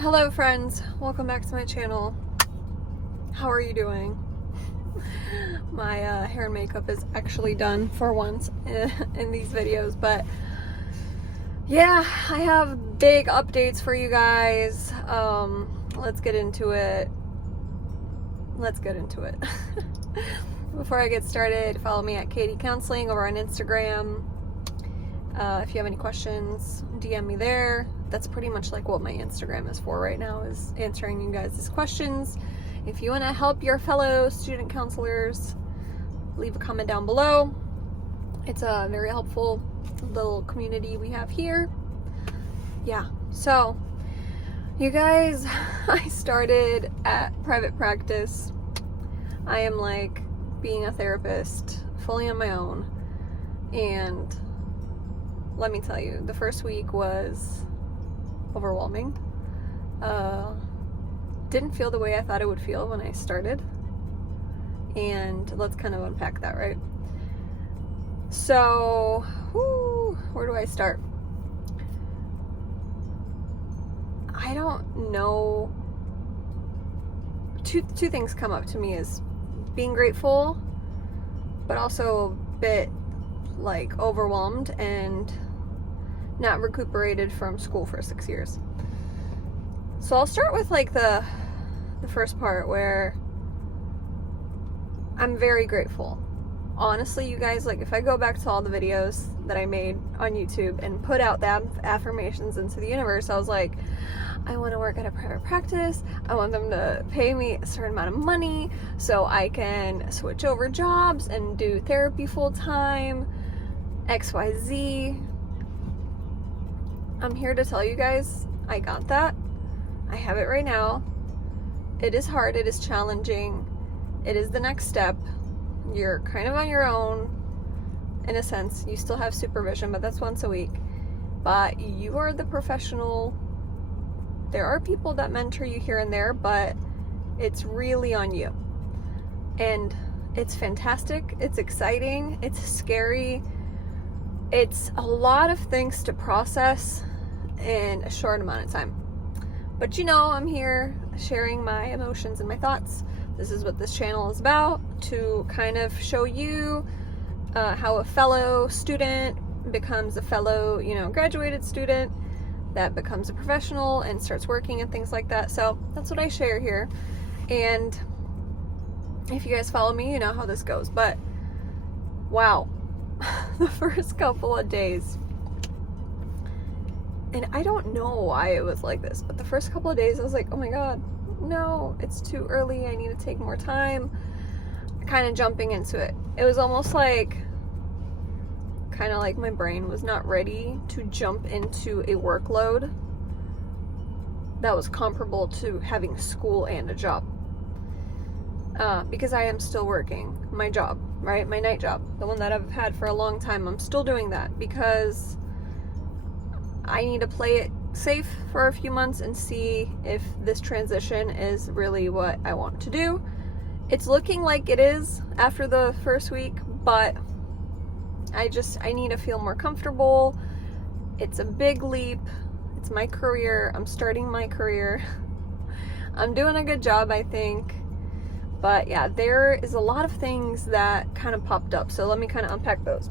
Hello friends, welcome back to my channel. How are you doing? My hair and makeup is actually done for once in these videos, but yeah, I have big updates for you guys. Let's get into it. Before I get started, follow me at Katie Counseling over on Instagram. If you have any questions, DM me there. That's pretty much like what my Instagram is for right now, is answering you guys' questions. If you want to help your fellow student counselors, leave a comment down below. It's a very helpful little community we have here. Yeah, so you guys, I started at private practice. I am like being a therapist fully on my own, and let me tell you, the first week was overwhelming. Didn't feel the way I thought it would feel when I started, and let's kind of unpack that, right? So, where do I start? I don't know. Two things come up to me is being grateful, but also a bit like overwhelmed and not recuperated from school for 6 years. So I'll start with like the first part, where I'm very grateful. Honestly, you guys, like if I go back to all the videos that I made on YouTube and put out the affirmations into the universe, I was like, I want to work at a private practice. I want them to pay me a certain amount of money so I can switch over jobs and do therapy full time, XYZ. I'm here to tell you guys, I got that. I have it right now. It is hard, it is challenging. It is the next step. You're kind of on your own, in a sense. You still have supervision, but that's once a week. But you are the professional. There are people that mentor you here and there, but it's really on you. And it's fantastic, it's exciting, it's scary. It's a lot of things to process in a short amount of time. But you know, I'm here sharing my emotions and my thoughts. This is what this channel is about, to kind of show you how a fellow student becomes a fellow, graduated student that becomes a professional and starts working and things like that. So that's what I share here. And if you guys follow me, you know how this goes. But wow. The first couple of days, and I don't know why it was like this, but the first couple of days I was like, oh my god, no, it's too early, I need to take more time, kind of jumping into it. It was almost like, kind of like my brain was not ready to jump into a workload that was comparable to having school and a job. Because I am still working my job, right? My night job, the one that I've had for a long time. I'm still doing that because I need to play it safe for a few months and see if this transition is really what I want to do. It's looking like it is after the first week, but I need to feel more comfortable. It's a big leap. It's my career. I'm starting my career. I'm doing a good job, I think. But yeah, there is a lot of things that kind of popped up. So let me kind of unpack those.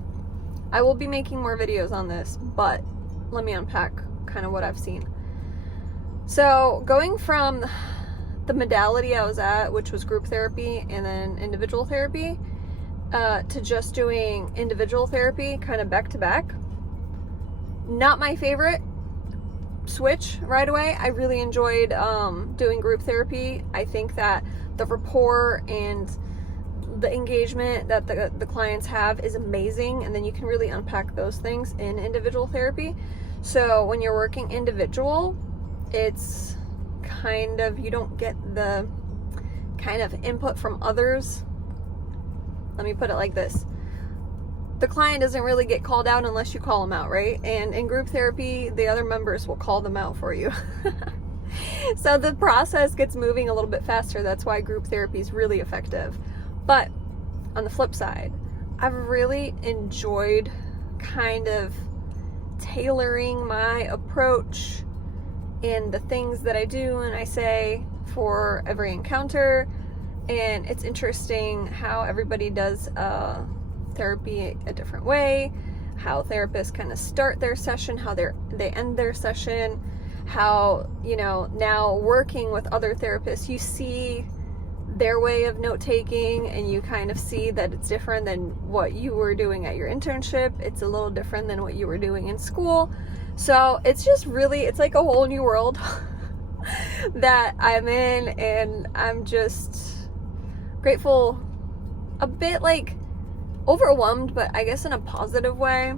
I will be making more videos on this, but let me unpack kind of what I've seen. So going from the modality I was at, which was group therapy and then individual therapy, to just doing individual therapy kind of back to back. Not my favorite switch right away. I really enjoyed doing group therapy. I think that the rapport and the engagement that the clients have is amazing, and then you can really unpack those things in individual therapy. So when you're working individual, it's kind of, you don't get the kind of input from others. Let me put it like this. The client doesn't really get called out unless you call them out, right? And in group therapy, the other members will call them out for you. So the process gets moving a little bit faster. That's why group therapy is really effective. But on the flip side, I've really enjoyed kind of tailoring my approach and the things that I do and I say for every encounter. And it's interesting how everybody does therapy a different way, how therapists kind of start their session, how they end their session, how, now working with other therapists, you see their way of note-taking, and you kind of see that it's different than what you were doing at your internship. It's a little different than what you were doing in school. So it's just really, it's like a whole new world that I'm in, and I'm just grateful, a bit like overwhelmed, but I guess in a positive way.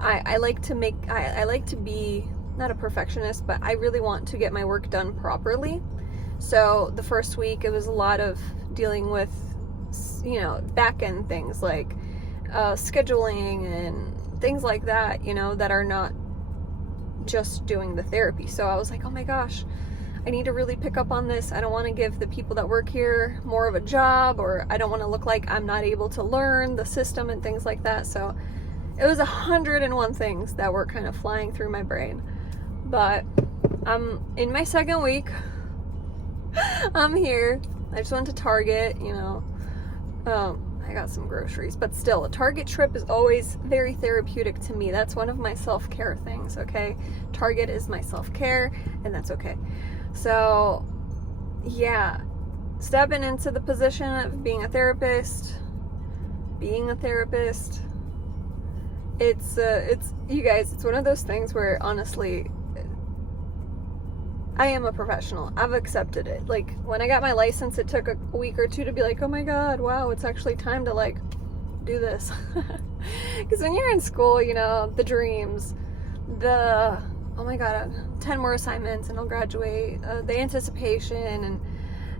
I like to be not a perfectionist, but I really want to get my work done properly. So the first week it was a lot of dealing with, back end things like scheduling and things like that, that are not just doing the therapy. So I was like, oh my gosh, I need to really pick up on this. I don't want to give the people that work here more of a job, or I don't want to look like I'm not able to learn the system and things like that. So it was 101 things that were kind of flying through my brain. But I'm in my second week. I'm here. I just went to Target, I got some groceries, but still, a Target trip is always very therapeutic to me. That's one of my self-care things, okay? Target is my self-care, and that's okay. So, yeah, stepping into the position of being a therapist, it's you guys, it's one of those things where, honestly, I am a professional. I've accepted it. Like, when I got my license, it took a week or two to be like, oh my god, wow, it's actually time to, do this. Because when you're in school, the dreams, the, oh my god, 10 more assignments and I'll graduate, the anticipation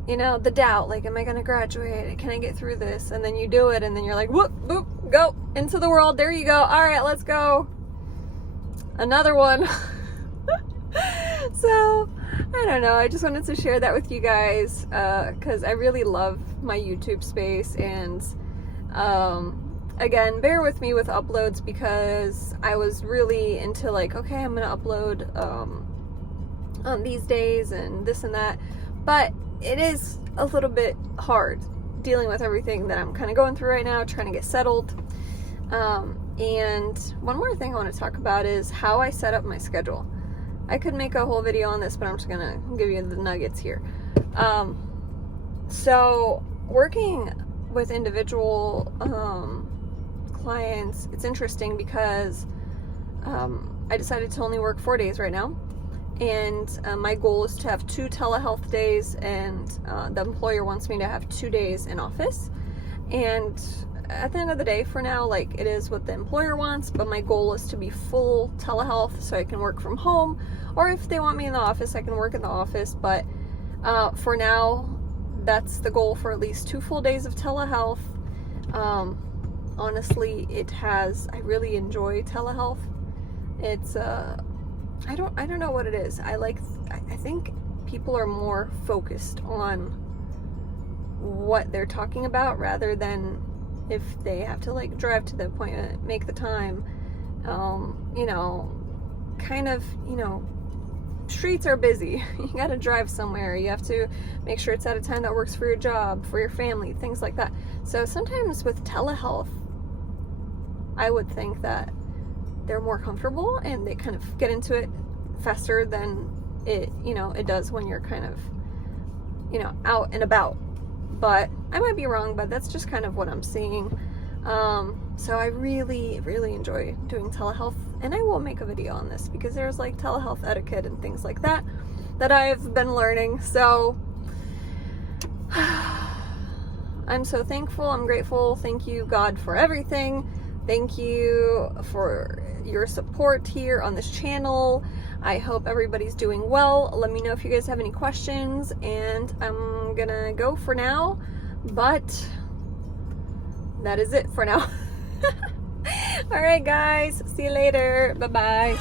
and, the doubt, like, am I going to graduate? Can I get through this? And then you do it, and then you're like, whoop, whoop, go into the world. There you go. All right, let's go. Another one. So, I don't know, I just wanted to share that with you guys, because I really love my YouTube space, and, again, bear with me with uploads, because I was really into, okay, I'm gonna upload, on these days, and this and that, but it is a little bit hard dealing with everything that I'm kind of going through right now, trying to get settled. And one more thing I want to talk about is how I set up my schedule. I could make a whole video on this, but I'm just gonna give you the nuggets here. So working with individual clients, it's interesting because I decided to only work 4 days right now, and my goal is to have 2 telehealth days, and the employer wants me to have 2 days in office. And at the end of the day, for now, it is what the employer wants, but my goal is to be full telehealth so I can work from home, or if they want me in the office, I can work in the office. But for now, that's the goal, for at least 2 full days of telehealth. Honestly, I really enjoy telehealth. It's I don't know what it is. I think people are more focused on what they're talking about rather than if they have to drive to the appointment, make the time, streets are busy. You gotta drive somewhere. You have to make sure it's at a time that works for your job, for your family, things like that. So sometimes with telehealth, I would think that they're more comfortable and they kind of get into it faster than it does when you're kind of, out and about. But I might be wrong, but that's just kind of what I'm seeing. So I really, really enjoy doing telehealth, and I will make a video on this because there's telehealth etiquette and things like that I've been learning. So I'm so thankful. I'm grateful. Thank you, God, for everything. Thank you for your support here on this channel. I hope everybody's doing well. Let me know if you guys have any questions, and I'm gonna go for now, but that is it for now. All right, guys, see you later. Bye-bye.